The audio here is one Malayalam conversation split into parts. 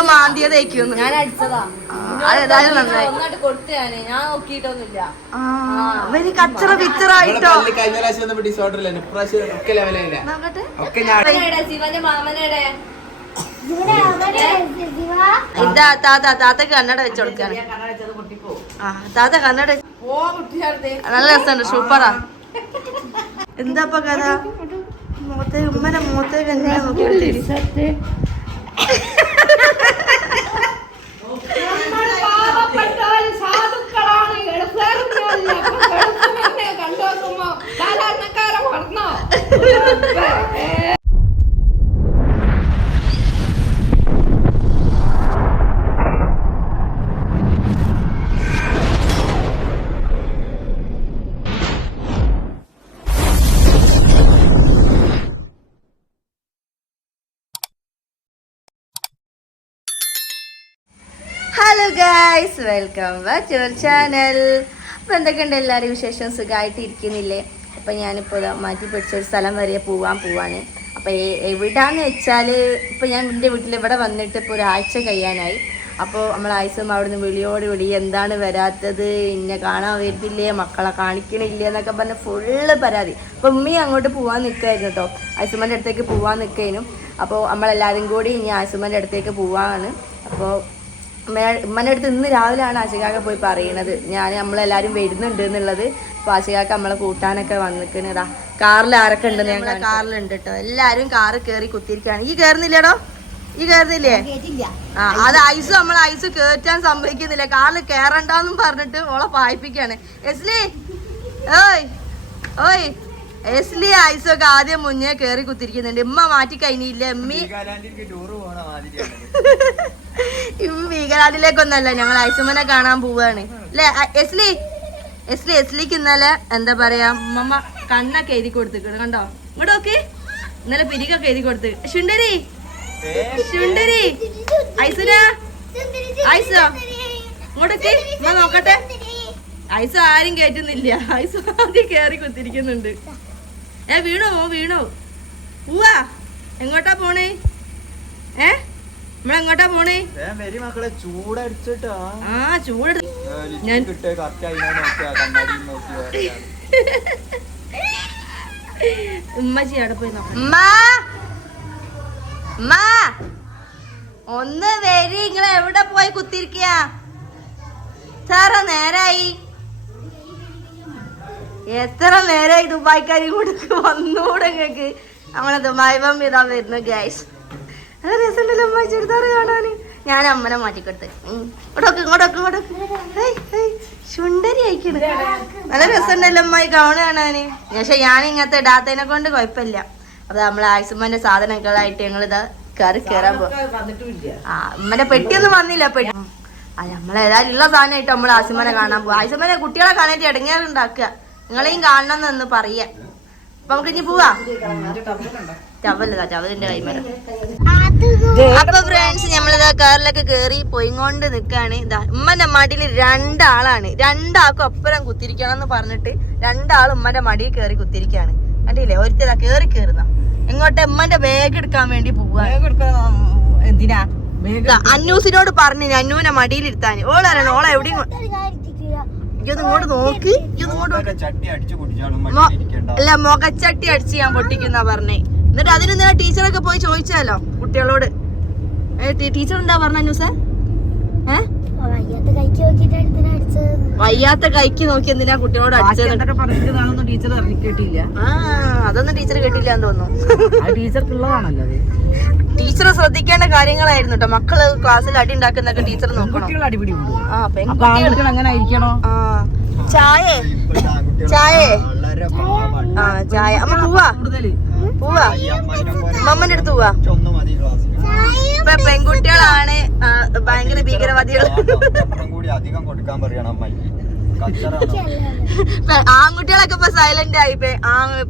ചിലപ്പോ മാന്തിയതേക്കുന്നു. ഞാൻ അടിച്ചതാ. ഏതായാലും നന്നായി. ഞാൻ നോക്കിയിട്ടൊന്നുമില്ല. ഇവര് കച്ചറ പിച്ചറായിട്ടോ. ശിവന്റെ മാമനയുടെ ഇതാ താത്തക്ക് കണ്ണട വെച്ച് കൊടുക്കാണ്. താത്ത കണ്ണട നല്ല രസമുണ്ട്, സൂപ്പറാ. എന്താപ്പ കഥ? ഉമ്മനെ മുഖത്തേക്ക് എങ്ങനെയാ നോക്കിയിട്ട് hello guys, welcome back to our channel. അപ്പോൾ എന്തൊക്കെയുണ്ട് എല്ലാവരും വിശേഷം? സുഖമായിട്ട് ഇരിക്കുന്നില്ലേ? അപ്പോൾ ഞാനിപ്പോൾ മാറ്റി പിടിച്ചൊരു സ്ഥലം വരെ പോവാണ്. അപ്പോൾ എവിടാന്ന് വെച്ചാൽ ഇപ്പോൾ ഞാൻ എൻ്റെ വീട്ടിൽ ഇവിടെ വന്നിട്ട് ഇപ്പോൾ ഒരാഴ്ച കഴിയാനായി. അപ്പോൾ നമ്മൾ ആയിസും അവിടെ നിന്ന് വിളി എന്താണ് വരാത്തത്, എന്നെ കാണാൻ വരുന്നില്ലേ, മക്കളെ കാണിക്കണില്ലേ എന്നൊക്കെ പറഞ്ഞ് ഫുള്ള് പരാതി. അപ്പോൾ ഉമ്മയും അങ്ങോട്ട് പോകാൻ നിൽക്കുമായിരുന്നു കേട്ടോ, ആയിസുമ്മൻ്റെ അടുത്തേക്ക് പോകാൻ നിൽക്കുകയും. അപ്പോൾ നമ്മളെല്ലാവരും കൂടി ഇനി ആയിസുമ്മൻ്റെ അടുത്തേക്ക് പോവാണ്. അപ്പോൾ ഉമ്മൻ്റെ അടുത്ത് ഇന്ന് രാവിലെയാണ് ആശികാക്ക പോയി പറയണത് നമ്മളെല്ലാവരും വരുന്നുണ്ട് എന്നുള്ളത്. അപ്പോൾ ആശികാക്ക നമ്മളെ കൂട്ടാനൊക്കെ വന്നിക്കുന്നതാ. കാറിൽ ആരൊക്കെ ഉണ്ടെന്ന് ഞങ്ങൾ കാറിലുണ്ട് കേട്ടോ. എല്ലാവരും കാറ് കയറി കുത്തിയിരിക്കുകയാണ്. ഈ കയറുന്നില്ലേടോ? ഈ കയറുന്നില്ലേ? അത് ഐസ് ഐസ് കയറ്റാൻ സമ്മതിക്കുന്നില്ല. കാറിൽ കയറണ്ടെന്നും പറഞ്ഞിട്ട് ഓളെ പായിപ്പിക്കാണ്. എസ്ലി ഓയ് ഓയ് എസ്ലി ഐസൊക്കെ ആദ്യം മുന്നേ കയറി കുത്തിരിക്കുന്നുണ്ട്. ഉമ്മ മാറ്റി കഴിഞ്ഞില്ല. വീഗലാൻഡിലേക്കൊന്നല്ല, ഞങ്ങൾ ഐസുമ്മനെ കാണാൻ പോവാണ് അല്ലേ എസ്ലിക്ക് ഇന്നലെ എന്താ പറയാ ഉമ്മ കണ്ണൊക്കെ എഴുതി കൊടുത്തിട്ട് കണ്ടോ? ഇങ്ങോട്ട് നോക്ക്, ഇന്നലെ പിരികൊക്കെ എഴുതി കൊടുത്ത്. ശുണ്ടരി ഐസുനാ ഐസോ ഇങ്ങോട്ടൊക്കെ ഉമ്മ നോക്കട്ടെ. ഐസ് ആരും കേറ്റുന്നില്ല. ഐസ് ആദ്യം കേറി കുത്തിരിക്കുന്നുണ്ട്. വീണോ പോവാ? എങ്ങോട്ടാ പോണേ? നമ്മളെങ്ങോട്ടാ പോണേ? ചൂട് ഉമ്മച്ചി അവിടെ പോയി നോക്കാം. ഒന്ന് വരി, നിങ്ങൾ എവിടെ പോയി കുത്തിരിക്ക? എത്ര നേരായി ദുബായ്ക്കാരി കൂടെ വന്നൂടെ നിങ്ങൾക്ക്? നമ്മളെ ദുബായ് ബം ഇതാ വരുന്നു ഗൈസ്. അത് രസമുണ്ടല്ലോ അമ്മ ചുരിദാറ് കാണാന്. ഞാൻ അമ്മനെ മാറ്റിക്കൊടുത്ത് ഇങ്ങോട്ടൊക്കെ ശുണ്ടരി അയക്കണ്. നല്ല രസമുണ്ടല്ലോ അമ്മ ഈ ഗൗണ് കാണാന്. പക്ഷെ ഞാൻ ഇങ്ങനത്തെ ഇടാത്തതിനെ കൊണ്ട് കുഴപ്പമില്ല. അത് നമ്മളെ ആയിസുമ്മന്റെ സാധനങ്ങളായിട്ട് ഞങ്ങൾ ഇതാ കയറാൻ പോകും. ഉമ്മന്റെ പെട്ടിയൊന്നും വന്നില്ല. പെട്ടി നമ്മളേതായാലും ഉള്ള സാധനമായിട്ട് നമ്മൾ ആയിസുമ്മനെ കാണാൻ പോകും. ആയിസുമ്മനെ കുട്ടികളെ കാണാനായിട്ട് ഇടങ്ങേറുണ്ടാക്കുക. നിങ്ങളെയും കാണണം എന്ന് പറയാ. അപ്പൊ നമുക്ക് ഇനി പോവാ. ചവലിന്റെ കൈമേല. അപ്പൊ ഫ്രണ്ട്സ്, നമ്മളിതാ കാറിലൊക്കെ കേറി പോയിങ്ങോണ്ട് നിക്കാണ്. ഇതാ ഉമ്മന്റെ മടിയിൽ രണ്ടാൾക്കും ഒപ്പരം കുത്തിരിക്കണം എന്ന് പറഞ്ഞിട്ട് രണ്ടാളും ഉമ്മന്റെ മടിയിൽ കേറി കുത്തിരിക്കാണ്. കണ്ടില്ലേ? ഒരുത്തതാ കേറുന്ന എങ്ങോട്ടെ? ഉമ്മന്റെ ബാഗ് എടുക്കാൻ വേണ്ടി പോവാ. എന്തിനാ? അന്നൂസിനോട് പറഞ്ഞു അന്നൂനെ മടിയിലിരുത്താന്. ഓളറിയണം ഓളെ എവിടെയും ഇങ്ങോട്ട് നോക്ക്. അല്ല, മുഖച്ചട്ടി അടിച്ച് ഞാൻ പൊട്ടിക്കുന്ന പറഞ്ഞേ. എന്നിട്ട് അതിന് ടീച്ചറൊക്കെ പോയി ചോദിച്ചാലോ കുട്ടികളോട്. ടീച്ചർ എന്താ പറഞ്ഞ ന്യൂസ്? വയ്യാത്ത കൈക്ക് നോക്കി എന്തിനാ കുട്ടികളോട് അടിച്ചത്? അതൊന്നും ടീച്ചർ കേട്ടില്ല എന്ന് തോന്നുന്നു. ടീച്ചർ ശ്രദ്ധിക്കേണ്ട കാര്യങ്ങളായിരുന്നു കേട്ടോ. മക്കള് ക്ലാസ്സിൽ അടി ഉണ്ടാക്കുന്നൊക്കെ ടീച്ചർ നോക്കണം. ചായ അമ്മ പോവാ മമ്മന്റെ അടുത്ത് പോവാ. ഇപ്പൊ പെൺകുട്ടികളാണ് ഭയങ്കര ഭീകരവാദികൾ. ആൺകുട്ടികളൊക്കെ ഇപ്പൊ സൈലന്റ് ആയി.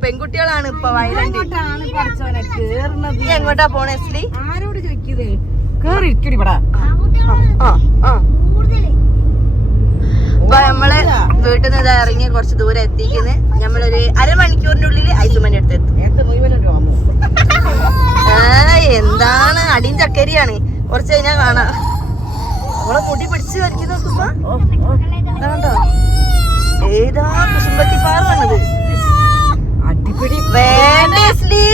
പെൺകുട്ടികളാണ് ഇപ്പൊ വയലന്റ്. എങ്ങോട്ടാ പോണേ എസ്ലി? ആരോട് ചോദിക്കുന്നേ? അപ്പൊ നമ്മള് വീട്ടിൽ നിന്ന് ഇറങ്ങി കുറച്ച് ദൂരം എത്തിക്കുന്നത്. നമ്മളൊരു അരമണിക്കൂറിന്റെ ഉള്ളില് ഐസുമ്മന്റെ അടുത്ത് എത്തും. എന്താണ് അടിയും ചക്കരിയാണ്. കുറച്ച് കഴിഞ്ഞാ കാണാം. നമ്മളെ മുടി പിടിച്ച് വലിക്കുന്ന നോക്കുമ്പോ ഏതാ കുസുമ്പത്തിപ്പാറാണത്. അടിപിടി വേണ്ടസ്ലി.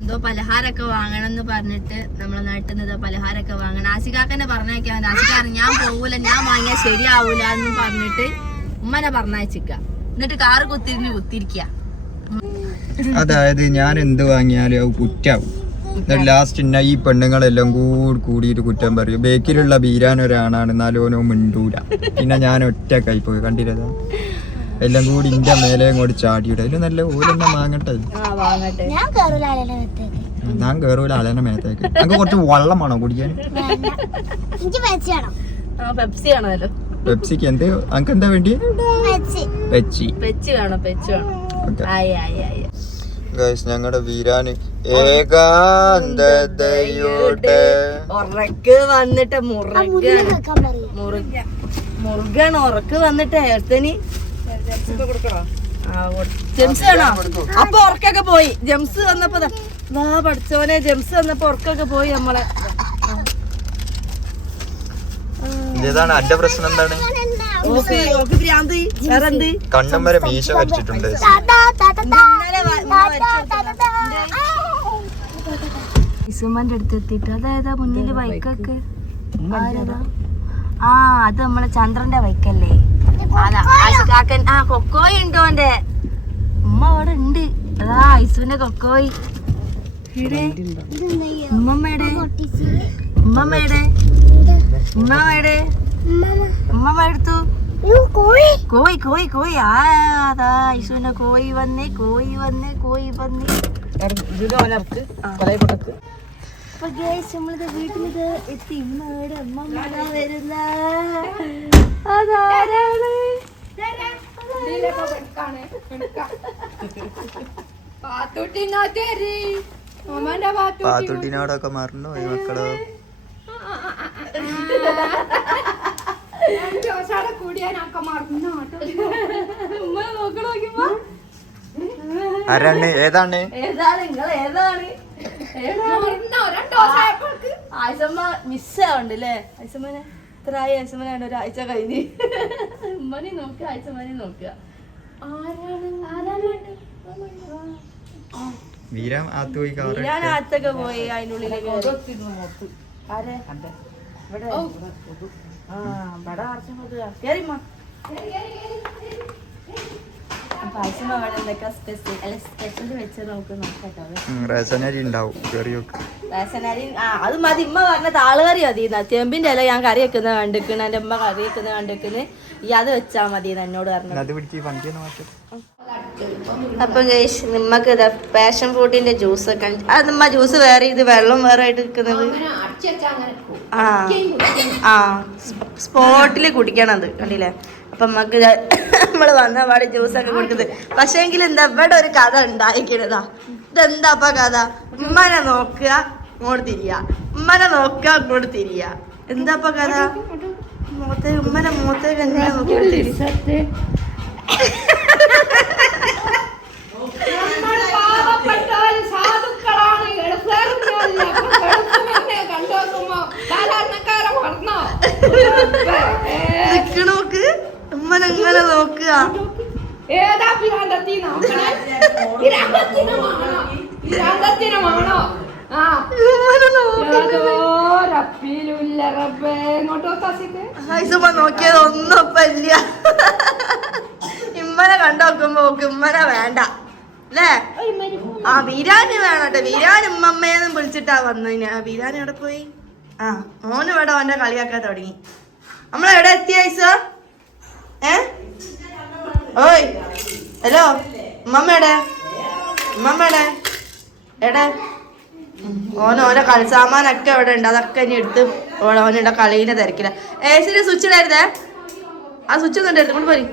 എന്തോ പലഹാരൊക്കെ വാങ്ങണം എന്ന് പറഞ്ഞിട്ട് നമ്മളെ നാട്ടിൽ നിന്ന് പലഹാരൊക്കെ വാങ്ങണം. ആശികാക്കനെ പറഞ്ഞേക്കാൻ. ആശിക്കാർ ഞാൻ പോവൂല, ഞാൻ വാങ്ങിയാൽ ശരിയാവൂല എന്ന് പറഞ്ഞിട്ട് ഉമ്മനെ പറഞ്ഞയച്ചിക്ക. എന്നിട്ട് കാറ് കുത്തിരിക്ക. അതായത് ഞാൻ എന്ത് വാങ്ങിയാലും അത് കുറ്റാവും. ലാസ്റ്റ് ഈ പെണ്ണുങ്ങളെല്ലാം കൂടിയിട്ട് കുറ്റം പറയും. ബേക്കിലുള്ള ബീരാൻ ഒരാണാണ്, എന്നാലോനോ മിണ്ടൂല. പിന്നെ ഞാൻ ഒറ്റക്കായി പോയി. കണ്ടില്ല, എല്ലാം കൂടി ഇന്റെ മേലെ കൂടി ചാടിയുടെ. അതിലും നല്ല ഓരെണ്ണം വാങ്ങട്ടെ. ഞാൻ കേറൂല അളേനെ മേത്തേക്ക്. നമുക്ക് കുറച്ച് വെള്ളമാണോ കുടിക്കാൻ? പെപ്സിക്ക് എന്ത് അനക്ക് എന്താ വേണ്ടി? ഞങ്ങളുടെ വീരാന് ഏകാന്തതയുടെ ഉറക്ക് വന്നിട്ട് മുറുകാണ്. ഉറക്ക് വന്നിട്ട് ഏർത്തനി ജെംസ് ആണോ? അപ്പൊ ഉറക്കൊക്കെ പോയി. ജെംസ് വന്നപ്പോ പഠിച്ചോനെ, ജെംസ് വന്നപ്പോ ഉറക്കൊക്കെ പോയി നമ്മളെ. ഇതാണ് അന്റെ പ്രശ്നം. എന്താണ് കണ്ണും വരെ മീശ വരച്ചിട്ടുണ്ട്. ഇസുമാന്റെ അടുത്ത് എത്തിയിട്ട് അതായതാ മുന്നില് ബൈക്കൊക്കെ. ആ അത് നമ്മളെ ചന്ദ്രന്റെ ബൈക്കല്ലേ? അതാ ആശികാക്കൻ. ആ കൊക്കോയി ഉണ്ടോ ഓന്റെ? ഉമ്മ അവിടെ ഉണ്ട്. അതാ ഐസുവിന്റെ കൊക്കോയി. ഉമ്മമ്മയുടെ ഉമ്മമ്മയുടെ ഉമ്മമ്മയുടെ ഉമ്മമ്മ എടുത്തു. കോയി കോയി കോയി. ആ അതാ ഐസുവിന്റെ കോയി വന്നേ, കോയി വന്നേ, കോയി വന്നേ. അപ്പൊ നമ്മളിത് വീട്ടിലിത് എത്തി. ഇമ്മയുടെ അമ്മമ്മ വരുന്ന അതാരാണ്? പാത്തുട്ടിനോടൊക്കെ മറന്നു പോയി മക്കളോ. ആരാണ്? ഏതാണ്? ആയിസമ്മ മിസ്സാവുണ്ടല്ലേ? ആയിസമ്മനെ എത്രയായി? ആയിസമ്മനാണ് ഒരാഴ്ച കഴിഞ്ഞ്. ഉമ്മനെ നോക്കുക, ആയിസമ്മനെ നോക്കുക. ഞാൻ ആത്തൊക്കെ പോയി അതിനുള്ളിൽ. ആരെ ഇവിടെ കേറിമ്മ. റേഷനരി ഉണ്ടാവും. അത് മതി. ഇമ്മ പറഞ്ഞ താളുകറി മതി. ചേമ്പിന്റെ ഇല ഞാൻ കറി വെക്കുന്ന കണ്ടിക്കണ്. എന്റെ അമ്മ കറി വെക്കുന്ന കണ്ടിക്കണ്. ഈ അത് വെച്ചാ മതി എന്നോട് പറഞ്ഞു. അപ്പൊ നിമ്മക്ക് പാഷൻ ഫ്രൂട്ടിന്റെ ജ്യൂസ് ഒക്കെ. അത് നമ്മ ജ്യൂസ് വേറെ, ഇത് വെള്ളം വേറെ ആയിട്ട് നിൽക്കുന്നത്. ആ സ്പോട്ടില് കുടിക്കണത് കണ്ടില്ലേ? അപ്പൊ നമ്മക്ക് നമ്മള് വന്ന പാട് ജ്യൂസൊക്കെ കുടിക്കുന്നത്. പക്ഷേ എങ്കിൽ എന്താ ഇവിടെ ഒരു കഥ ഉണ്ടായിക്കണതാ. ഇതെന്താപ്പ കഥ? ഉമ്മനെ നോക്കുക ഇങ്ങോട്ട് തിരിയ, ഉമ്മനെ നോക്കുക ഇങ്ങോട്ട് തിരിയ. എന്താപ്പ കഥ? ഉമ്മനെ മൂത്തേക്ക് എന്നെ നോക്കി നോക്ക്. ഉമ്മനെങ്ങനെ നോക്കുക? നോക്കിയത് ഒന്നും ഇപ്പൊ ഇല്ല. ഇമ്മനെ കണ്ടോക്കുമ്പോ ഉമ്മനെ വേണ്ട അല്ലേ? ആ വീരാന് വേണട്ടെ. വീരാൻ ഉമ്മമ്മേന്നും വിളിച്ചിട്ടാ വന്നതിന്. ആ വീരാൻ എവിടെ പോയി? ആ മോന് ഇവിടെ അവന്റെ കളിയാക്കാൻ തുടങ്ങി. നമ്മളെവിടെ എത്തിയ ഐസോ? ഓയ് ഹലോ, ഉമ്മമ്മയുടെ ഉമ്മമ്മയുടെ എടെ? ഓന്റെ കളിസാമാനൊക്കെ ഇവിടെ ഉണ്ട്. അതൊക്കെ ഇനി എടുത്ത് ഓനുടെ കളീനെ തിരക്കില്ല. ഏസിന്റെ സ്വിച്ച് ഇടായിരുന്നേ. ആ സ്വിച്ച് ഒന്നും ഉണ്ടായിരുന്നു. കൊണ്ട് പോരി.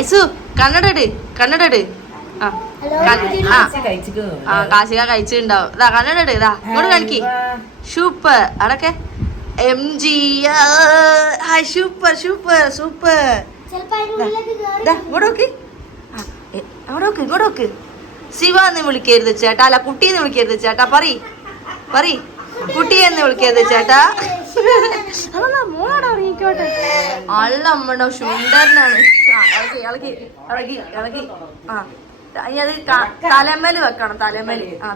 ഐസു കണ്ണട കണ്ണട. കാശിക കഴിച്ചിട്ടുണ്ടാവും. ഇതാ കണ്ണട. ഇതാ ഇങ്ങോട്ട് കാണിക്ക്. സൂപ്പർ. അടക്കെ MG സൂപ്പർ സൂപ്പർ സൂപ്പർ. ഇങ്ങോട്ടോക്ക് ശിവ എന്ന് വിളിക്കരുത് ചേട്ടാ, അല്ല കുട്ടീന്ന് വിളിക്കരുത് ചേട്ടാ. പറ കുട്ടിയെന്ന് വിളിക്കരുത് ചേട്ടാ. മോളോട് ഇറങ്ങിക്കോട്ടെ. അള്ള അമ്മടോ ശുണ്ടനാണ്. ഇളകി ആ ഇനി അത് തലമേല് വെക്കണം.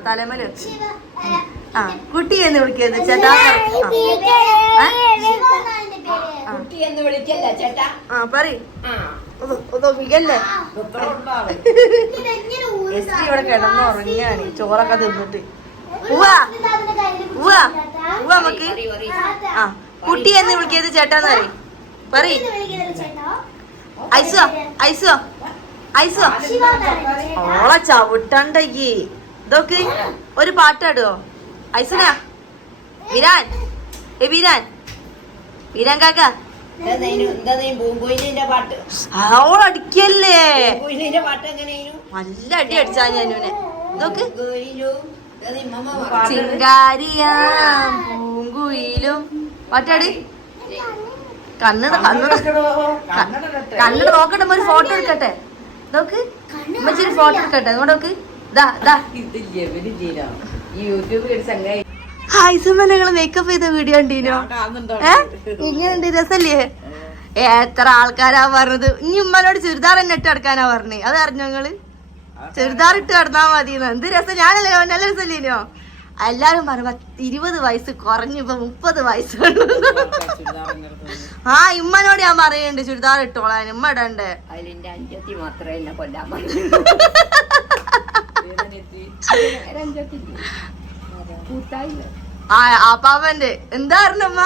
തലമേല് വെച്ച് ആ കുട്ടിയെന്ന് വിളിക്കരുത് ചേട്ടാ. ആ പറ വികല്ലേ. ഇവിടെ കിടന്ന് ഉറങ്ങിയാണ് ചോറൊക്കെ തിന്നിട്ട്. നമുക്ക് ആ കുട്ടി എന്ന് വിളിക്കരുത് ചേട്ടാന്ന് പറ. ഐസോ ഓളെ ചവിട്ടണ്ടയ്ക്ക്. ഇതൊക്കെ ഒരു പാട്ടാടുവോ ഐസനാ? വീരാൻ കാക്ക ഓളടിക്കല്ലേ. നല്ല അടി അടിച്ചാ ഞാനുനെ. ഇതൊക്കെ ചിങ്കാരിയാം പൂങ്കുയിലും പാട്ടാടി. കണ്ണട നോക്കട്ടെ, ഒരു ഫോട്ടോ എടുക്കട്ടെ. ഇതൊക്കെ ഒരു ഫോട്ടോ എടുക്കട്ടെ. ഇങ്ങോട്ടോക്ക് ഹായ്സമ്മ മേക്കപ്പ് ചെയ്ത വീഡിയോ ഉണ്ടീനോ? ഇങ്ങനെയുണ്ട്, രസല്ലേ? എത്ര ആൾക്കാരാ പറഞ്ഞത്. ഇനി ഉമ്മനോട് ചുരിദാർ തന്നെ ഇട്ട് കിടക്കാനാ പറഞ്ഞേ. അത് അറിഞ്ഞോ നിങ്ങള്? ചുരിദാർ ഇട്ട് കിടന്നാ മതി. എന്ത് രസം. ഞാനല്ലേ നല്ല രസല്ലേനോ? എല്ലാരും പറഞ്ഞു 20 വയസ്സ് കുറഞ്ഞു, ഇപ്പൊ 30 വയസ്സുള്ളൂ. ആ ഇമ്മനോട് ഞാൻ പറയുന്നുണ്ട് ചുരിദാർ ഇട്ടോളാൻ. ഉമ്മ ഇടണ്ടേ? അപ്പാവന്റെ എന്തായിരുന്നു അമ്മ?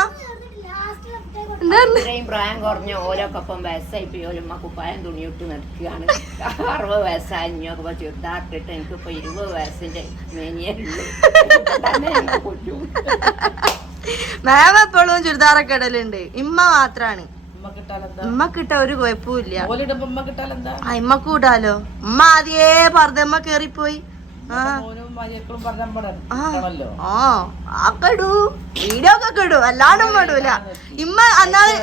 പ്രായം കുറഞ്ഞ ഓരോക്കൊപ്പം വയസ്സായി പോലും കുപ്പായം തുണിയിട്ട് നടക്കുകയാണ്. 60 വയസ്സായ ഇനിയൊക്കെ ചെറുതാക്കിട്ട് എനിക്കിപ്പോ 20 വയസ്സിന്റെ മേനിയുള്ളൂ. മാം എപ്പോഴും ചുരിദാറൊക്കെ ഇടലുണ്ട്. ഇമ്മ മാത്രാണ്. ഉമ്മക്ക് ഇട്ട ഒരു കുഴപ്പമില്ല. ഇമ്മക്ക് ഇടാലോ. ഉമ്മ ആദ്യേ പറഞ്ഞമ്മ കേറിപ്പോയി. വീഡിയോ ഒക്കെ ഇടൂ, അല്ലാണ്ടും ഇടൂല. ഇമ്മ അന്നാള്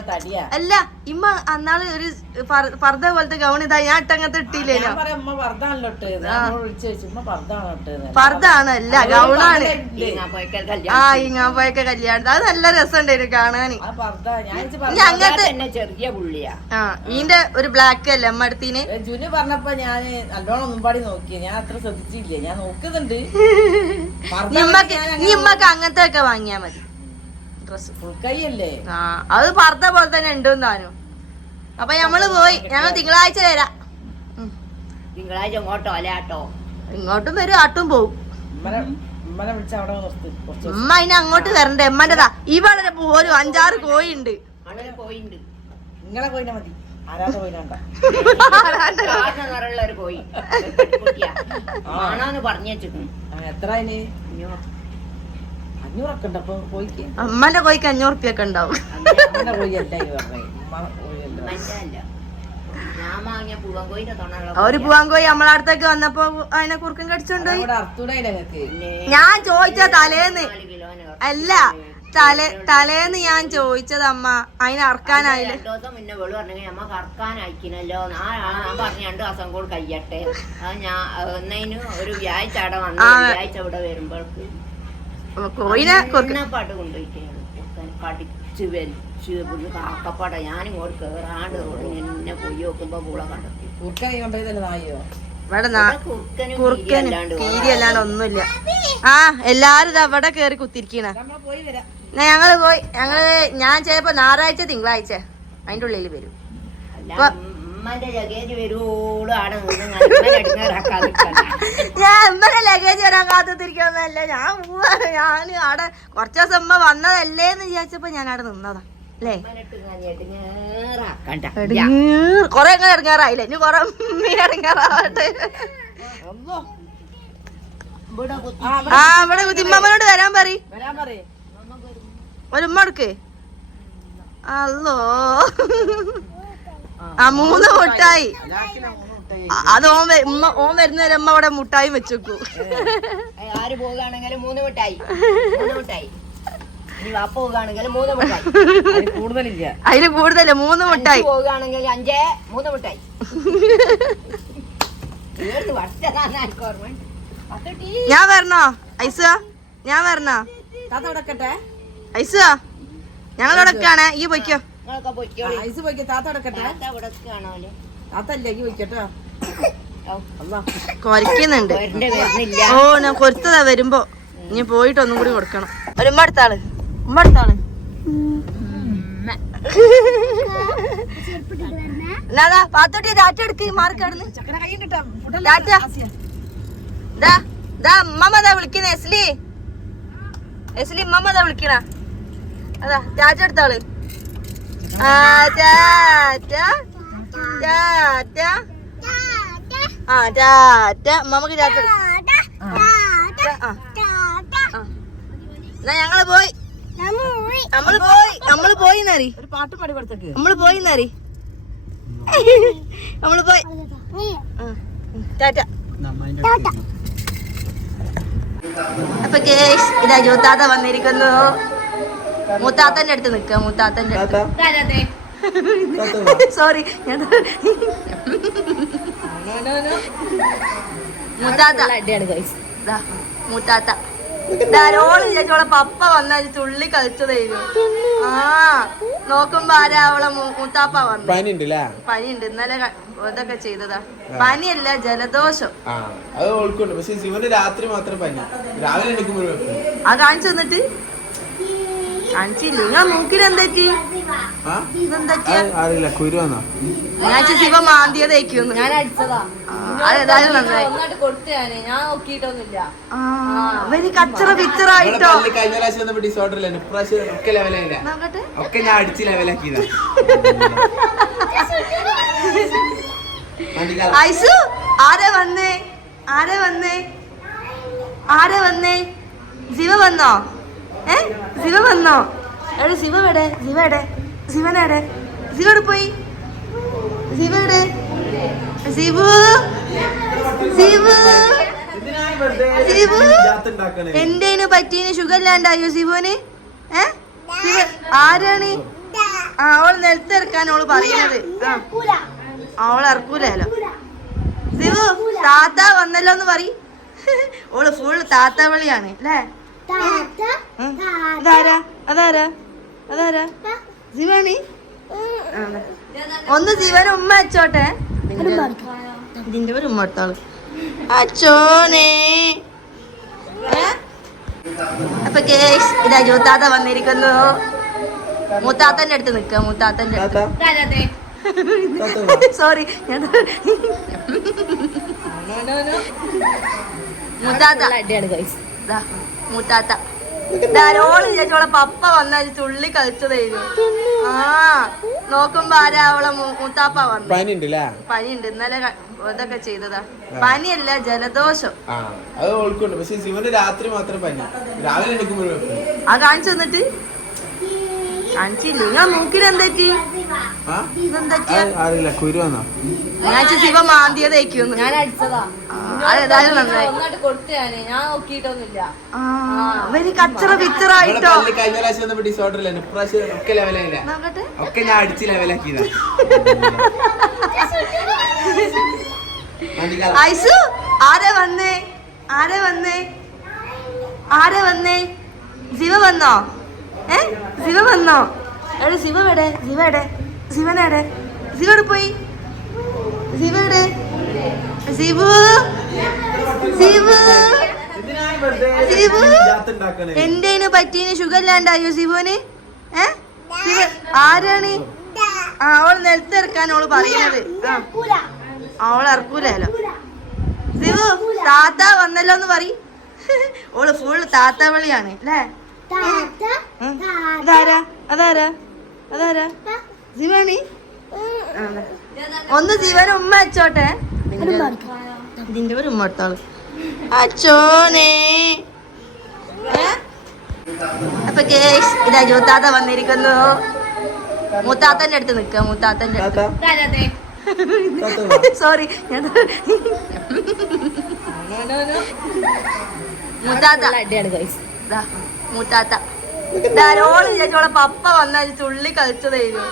ഇമ്മ അന്നാള് ഒരു പർദ്ദ പോലത്തെ ഗൗൺ ഇതാ ഞാൻ ഇട്ടങ്ങനത്തെ ഇട്ടില്ലേനോ? പർദ്ദാണ് അല്ല ഗൗണാണ്. ആ ഇങ്ങാൻ പോയൊക്കെ കല്യാണം അത് നല്ല രസമുണ്ടായിരുന്നു കാണാന്. അങ്ങനത്തെ ആ ഇതിന്റെ ഒരു ബ്ലാക്ക് അല്ലേ അമ്മ അടുത്തിന്? ജുനു പറഞ്ഞപ്പോ ഞാൻ നല്ലോണം മുമ്പാടി നോക്കി. ഞാൻ അത്ര ശ്രദ്ധിച്ചില്ല. ഞാൻ നോക്കുന്നുണ്ട്. ഇമ്മക്ക് അങ്ങനത്തെ ഒക്കെ വാങ്ങിയാ മതി ഡ്രസ്. കൈയല്ലേ? ആ അത് പർദ്ദ പോലെ തന്നെ ഉണ്ട് താനും. അപ്പൊ ഞങ്ങള് പോയി. ഞങ്ങൾ തിങ്കളാഴ്ച വരാം. തിങ്കളാഴ്ച ഇങ്ങോട്ടോ അല്ലാട്ടോ? ഇങ്ങോട്ടും വരും, ആട്ടും പോവും. ഉമ്മ അതിന് അങ്ങോട്ട് വരണ്ടേ? എമ്മന്റെതാ ഇവിടെ ഒരു 5-6 കോഴി ഉണ്ട്. നിങ്ങളെ കോയിനെ മതി. ആരാധ കോയിനുണ്ടോ? ഒരു കോഴി ആണോന്ന് പറഞ്ഞു വെച്ചിട്ടുണ്ട്. എത്ര 500 ഒക്കെ ഉണ്ട്. അപ്പൊ കോഴിക്ക് അമ്മന്റെ കോഴിക്ക് 500 ഉറുപ്പ്യൊക്കെ ഉണ്ടാവും. കോഴി അല്ല ഒരു പൂവാൻ കോഴി നമ്മളെ അടുത്തേക്ക് വന്നപ്പോ അതിനെ കുറുക്കൻ കടിച്ചോണ്ടോയി. ഞാൻ ചോദിച്ച തലേന്ന് അല്ല തലേന്ന് ഞാൻ ചോദിച്ചത് അമ്മ അതിനെ അറക്കാനായില്ല. 2 ദിവസം മുന്നേ വെളു പറഞ്ഞെങ്കിൽ നമ്മ കറക്കാനായിക്കണല്ലോ. ഞാൻ പറഞ്ഞു 2 ദിവസം കൂടെ കഴിയട്ടെ. അത് ഞാൻ എന്നതിന് ഒരു വ്യാഴ്ച അവിടെ വന്നു. വ്യാഴ്ച ഇവിടെ വരുമ്പോഴേക്ക് കോഴിനെ പാട്ട് കൊണ്ടുപോയിട്ടാണ് കടിച്ച് വലിച്ച് കാക്കപ്പാട. ഞാനിങ്ങോട്ട് കേറാണ്ട് എന്നെ പോയി നോക്കുമ്പോ പൂള കണ്ടെത്തി. ഇവിടെ കുറുക്കന് കീരി അല്ലാണ്ട് ഒന്നുമില്ല. ആ എല്ലാരും ഇത് അവിടെ കേറി കുത്തിരിക്കണ. ഞങ്ങള് പോയി. ഞാൻ ചിലപ്പോ ഞായറാഴ്ച തിങ്കളാഴ്ച അതിന്റെ ഉള്ളിൽ വരും. ഞാൻ ഇമ്മന്റെ ലഗേജ് വരാൻ കാത്തിരിക്കുന്നല്ല. ഞാൻ പോവാണ്. ഞാൻ അവിടെ കുറച്ച് ദിവസം ഉമ്മ വന്നതല്ലേന്ന് വിചാരിച്ചപ്പോ ഞാൻ അവിടെ നിന്നതാ. അല്ലേ കൊറേ അങ്ങനെ ഇറങ്ങാറായില്ലേ? ഇനി കൊറേ ഇറങ്ങാറാവട്ടെ. ആ ഇവിടെ കുത്തിമ്മനോട് വരാൻ പറ. ഒരു ഉമ്മ എടുക്ക്. അല്ലോ ആ 3 മുട്ടായി. അത് ഓൻ വരുന്നവരെ അമ്മ അവിടെ മുട്ടായി വെച്ചേക്കൂ. ആര് പോകാണെങ്കിലും 3 മിഠായി. ഇനി വാപ്പ പോകുകയാണെങ്കിൽ 3 മിഠായി. അതിന് കൂടുതലില്ല. അതിന് കൂടുതല് 3 മുട്ടായി. പോകുകയാണെങ്കിൽ 5 3 മിഠായി. ഏത് വർഷമാണ് എനിക്ക് ഓർമ്മ? ഞാൻ വരണോ ഐസ? ഞാൻ വരണോ താത്ത ഇവിടെ വെക്കട്ടെ. ഐസ? ഞങ്ങളിവിടെ നിൽക്കാണേ, ഈ പൊയ്ക്കോ. നിങ്ങളൊക്കെ പൊയ്ക്കോളി. ഐസ് പോയിക്കോ. താത്ത ഇവിടെ വെക്കട്ടെ. താത്ത ഇവിടെ കാണാമല്ലോ. താത്ത അല്ലേ ഈ പോയിക്കോട്ടോ. അല്ലാ കൊരക്കുന്നുണ്ട്. വരുന്നില്ല. ഓ ഞാൻ കൊരുത്തതാ വരുമ്പോ. ഇനി പോയിട്ട് ഒന്നും കൂടി കൊടുക്കണം. ഒരു ഉമ്മ അടുത്താള്, ഉമ്മ അടുത്താള്. എന്നാ പാത്തോട്ടി ടാറ്റ എടുക്ക്, മാർക്കാടുന്ന് ചക്കര കൈ കിട്ടാം. ടാറ്റ. ഉമ്മമ്മതാ വിളിക്കുന്ന എസ്ലി, എസ്ലി ഉമ്മമ്മതാ വിളിക്കണ. അതാ ടാറ്റ എടുത്താള്. ആ ടാറ്റ ടാറ്റ. ആ ടാറ്റ. ഉമ്മമ്മക്ക് ടാറ്റ എടുക്ക. എന്നാ ഞങ്ങള് പോയി, നമ്മള് പോയി നറി, ഒരു പാട്ട് പാടി കൊടുത്തേക്ക്. നമ്മള് പോയി നറി, നമ്മള് പോയി. ടാറ്റ. അപ്പൊ കേസ് ഇതാ ജൂത്താത്ത വന്നിരിക്കുന്നു. മൂത്താത്തന്റെ അടുത്ത് നിക്ക, മൂത്താത്തന്റെ അടുത്ത്. സോറി മൂത്താത്ത. ദാ, മൂത്താത്ത ധാരോളം ചേച്ചോളെ പപ്പ വന്നാൽ തുള്ളി കളിച്ചതായിരുന്നു. ആ നോക്കുമ്പോ ആരാ അവളെ മൂത്താപ്പ വന്നു. പനിയുണ്ട്, ഇന്നലെ ഇതൊക്കെ ചെയ്തതാ. പനിയല്ല, ജലദോഷം. അത് ഓൾക്കുണ്ട്. പക്ഷെ ശിവന് രാത്രി മാത്രം പനി, രാവിലെ എടുക്കുമ്പോഴും ആ കാണിച്ചു തന്നിട്ട് കാണിച്ചില്ല. നിങ്ങൾ മൂക്കിൽ എന്തൊക്കെ ഇതെന്തൊക്കെയാ? അറിയില്ല, കുരു വന്നോ? ഞാൻ ശിവ മാന്തിയതേക്കുന്നു. ഞാൻ അടിച്ചതാ. അതേതായാലും നന്നായി. ഒന്നായിട്ട് കൊടുത്തു ഞാൻ നോക്കിയിട്ടൊന്നുമില്ല. അവന് കച്ചറ പിക്ചറായിട്ടോ. കഴിഞ്ഞ പ്രാവശ്യം വന്നപ്പോ ഡിസോർഡർ ഇല്ല, ഇപ്രാവശ്യം ഒക്കെ ലെവലായില്ല. നോക്കട്ടെ. ഒക്കെ ഞാൻ അടിച്ച് ലെവലാക്കിയതാ. ഐസു ആരെ വന്നേ? ആരെ വന്നേ? ആരെ വന്നേ? ശിവ വന്നോ? ശിവ വന്നോ? എവിടെ ശിവ? എവിടെ ശിവ? എവിടെ ശിവനെടെ? ശിവ എവിടെ പോയി? ശിവ എവിടെ? ശിവു, ശിവു, ശിവു. എന്തേനു പറ്റീന്? ഷുഗർ ഇല്ലാണ്ടായോ ശിവുന്? ശിവ ആരാണ്? ആ അവള് നിലത്തിറക്കാൻ ഓള് പറയുന്നത്. അവള് ഇറക്കൂലോ. ശിവു താത്ത വന്നല്ലോ എന്ന് പറ. ഓള് ഫുൾ താത്ത വിളിയാണ് അല്ലേ? അതാരാ? അതാരാ? അതാരാ? ശിവാണി. ഒന്ന് ശിവന് ഉമ്മ അച്ചോട്ടെ. ഇതിന്റെ ഒരു ഉമ്മ എടുത്താള് അച്ചോനെ. അപ്പൊ കേസ് ഇതാ ജൂത്താത്ത വന്നിരിക്കുന്നു. മൂത്താത്തന്റെ അടുത്ത് നിക്ക, മൂത്താത്തന്റെ അടുത്ത്. സോറി മൂത്താത്ത. ദാ, മൂത്താത്ത ധാരോളം ചേച്ചോളെ പപ്പ വന്നാൽ തുള്ളി കളിച്ചതായിരുന്നു. ആ നോക്കുമ്പോ ആരാ അവളെ മൂത്താപ്പ വന്നു. പനിയുണ്ട്, ഇന്നലെ ഇതൊക്കെ ചെയ്തതാ. പനിയല്ല, ജലദോഷം. അത് ഓൾക്കുണ്ട്. പക്ഷെ ശിവന് രാത്രി മാത്രം പനി, രാവിലെ എടുക്കുമ്പോഴും. ആ കാണിച്ചു തന്നിട്ട് കാണിച്ചില്ല. നിങ്ങൾ മൂക്കിൽ എന്തൊക്കെ ഇതെന്തൊക്കെയാ? അറിയില്ല, കുരു വന്നോ? ഞാൻ ശിവ മാന്തിയതേക്കുന്നു. ഞാൻ അടിച്ചതാ. അതേതായാലും നന്നായി. ഒന്നായിട്ട് കൊടുത്തു ഞാൻ നോക്കിയിട്ടൊന്നുമില്ല. അവന് കച്ചറ പിക്ചറായിട്ടോ. കഴിഞ്ഞ പ്രാവശ്യം വന്നപ്പോ ഡിസോർഡർ ഇല്ല, ഇപ്രാവശ്യം ഒക്കെ ലെവലായില്ല. നോക്കട്ടെ. ഒക്കെ ഞാൻ അടിച്ച് ലെവലാക്കിയതാ. ഐസു ആരെ വന്നേ? ആരെ വന്നേ? ആരെ വന്നേ? ശിവ വന്നോ? ശിവ വന്നോ? എവിടെ ശിവ? എവിടെ ശിവ? എവിടെ ശിവനെടെ? ശിവ എവിടെ പോയി? ശിവ എവിടെ? ശിവു, ശിവു, ശിവു. എന്തേനു പറ്റീന്? ഷുഗർ ഇല്ലാണ്ടായോ ശിവുന്? ശിവ ആരാണ്? ആ അവള് നിലത്തിറക്കാൻ ഓള് പറയുന്നത്. അവള് ഇറക്കൂലോ. ശിവു താത്ത വന്നല്ലോ എന്ന് പറ. ഓള് ഫുൾ താത്ത വിളിയാണ് അല്ലേ? അതാരാ? അതാരാ? അതാരാ? ശിവാണി. ഒന്ന് ശിവന് ഉമ്മ അച്ചോട്ടെ. ഇതിന്റെ ഒരു ഉമ്മ എടുത്താള് അച്ചോനെ. അപ്പൊ കേസ് ഇതാ ജൂത്താത്ത വന്നിരിക്കുന്നു. മൂത്താത്തന്റെ അടുത്ത് നിക്ക, മൂത്താത്തന്റെ അടുത്ത്. സോറി മൂത്താത്ത. ദാ, മൂത്താത്ത ധാരോളം വിചാരിച്ചോളെ പപ്പ വന്നാൽ തുള്ളി കളിച്ചതായിരുന്നു.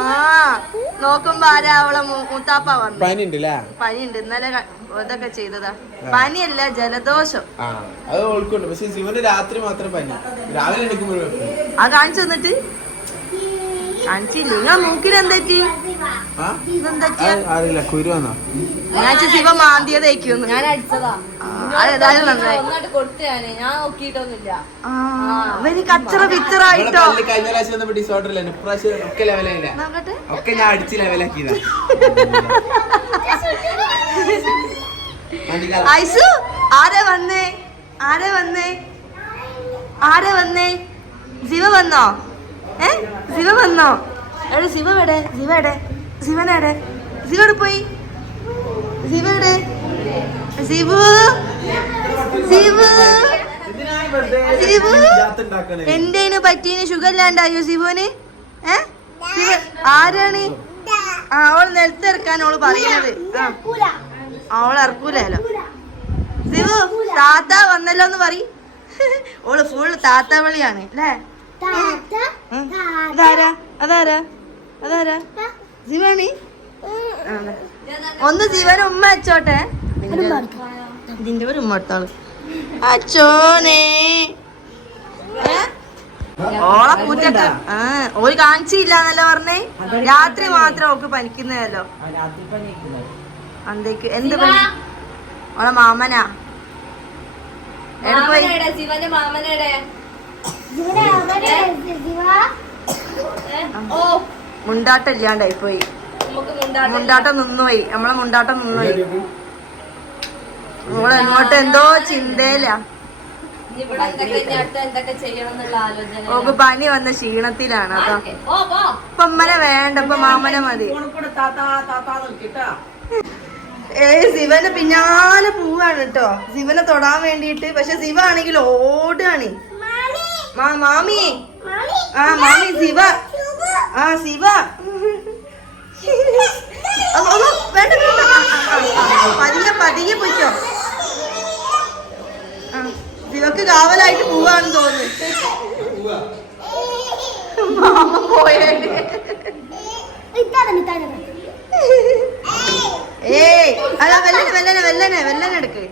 ആ നോക്കുമ്പോ ആരാ അവളെ മൂത്താപ്പ വന്നു. പനി ഉണ്ടല്ലേ? പനിയുണ്ട്, ഇന്നലെ ഇതൊക്കെ ചെയ്തതാ. പനിയല്ല, ജലദോഷം. ആ അത് ഓൾക്കുണ്ട്. പക്ഷെ ശിവന് രാത്രി മാത്രം പനി, രാവിലെ എടുക്കുമ്പോഴും. ആ കാണിച്ചു തന്നിട്ട് കാണിച്ചില്ല. നിങ്ങളെ മൂക്കിന് എന്താക്കി? അറിയില്ല, കുരു വന്നോ? ഞാൻ ശിവ മാന്തിയതേക്കുന്നു. ഞാൻ അടിച്ചതാ. അതേതായാലും നന്നായി. ഒന്നായിട്ട് കൊടുത്തു ഞാന്. ഞാൻ നോക്കിയിട്ടൊന്നുമില്ല. അവന് കച്ചറ പിച്ചറായിട്ടോ. കഴിഞ്ഞ പ്രാവശ്യം വന്നപ്പോ ഡിസോർഡർ ഇല്ല, ഇപ്രാവശ്യം ഒക്കെ ലെവലായില്ല. നോക്കട്ടെ. ഒക്കെ ഞാൻ അടിച്ച് ലെവലാക്കിയതാ. ഐസു ആരെ വന്നേ? ആരെ വന്നേ? ആരെ വന്നേ? ശിവ വന്നോ? ശിവ വന്നോ? എവിടെ ശിവ? എവിടെ ശിവ? എടെ ശിവനെടെ? ശിവ എവിടെ പോയി? ശിവ എവിടെ? ശിവു ശിവു ശിവു എന്തേനു പറ്റീന്? ഷുഗർ ഇല്ലാണ്ടായോ ശിവുന്? ആരാണ്? ആ അവള് നിലത്തിറക്കാൻ അവള് പറയുന്നത്. അവള് ഇറക്കൂലോ. ശിവു താത്ത വന്നല്ലോ എന്ന് പറ. ഓള് ഫുള്ള് താത്ത വിളിയാണ് അല്ലേ? അതാരാ? അതാരാ? അതാരാ? ശിവാണി? ഒന്ന് ശിവന് ഉമ്മ അച്ചോട്ടെ. ഇതിന്റെ ഒരു ഉമ്മ എടുത്തോള്. അച്ചോനെ ഓളെ പൂച്ചക്ക. ഓര് കാണിച്ചില്ല എന്നല്ല പറഞ്ഞേ. രാത്രി മാത്രം ഓക്ക് പനിക്കുന്നതല്ലോ. അന്തേക്ക് എന്ത് പനി? ഓളെ മാമനാ. എവിടെ പോയി? ശിവന്റെ മാമനെടെ. ഓ മുണ്ടാട്ടം ഇല്ലാണ്ടായി പോയി. മുണ്ടാട്ടം നിന്നുപോയി. നമ്മളെ മുണ്ടാട്ടം നിന്നുപോയി. നമ്മള് എങ്ങോട്ട് എന്തോ ചിന്തയില്ല. ഇവിടെ എന്തൊക്കെ ചെയ്യണം എന്നുള്ള ആലോചന. ഓക്ക് പനി വന്ന ക്ഷീണത്തിലാണ്. അതാ ഇപ്പൊ അമ്മനെ വേണ്ട, ഇപ്പൊ മാമനെ മതി. ശിവന് പിന്നാലെ പോവാണ് കേട്ടോ, ശിവനെ തൊടാൻ വേണ്ടിട്ട്. പക്ഷെ ശിവ ആണെങ്കിൽ ഓടാണ്. മാമി ആ മാമി ശിവ. ആ ശിവ വേണ്ട പതിയെ പതിയെ പോയിക്കോ. ശിവക്ക് കാവലായിട്ട് പോവാണെന്ന് തോന്നുന്നു. മാമ പോയേ. ഏയ് അതാ വെല്ലനെ വെല്ലനെ വെല്ലനെ വെല്ലനെ എടുക്ക്.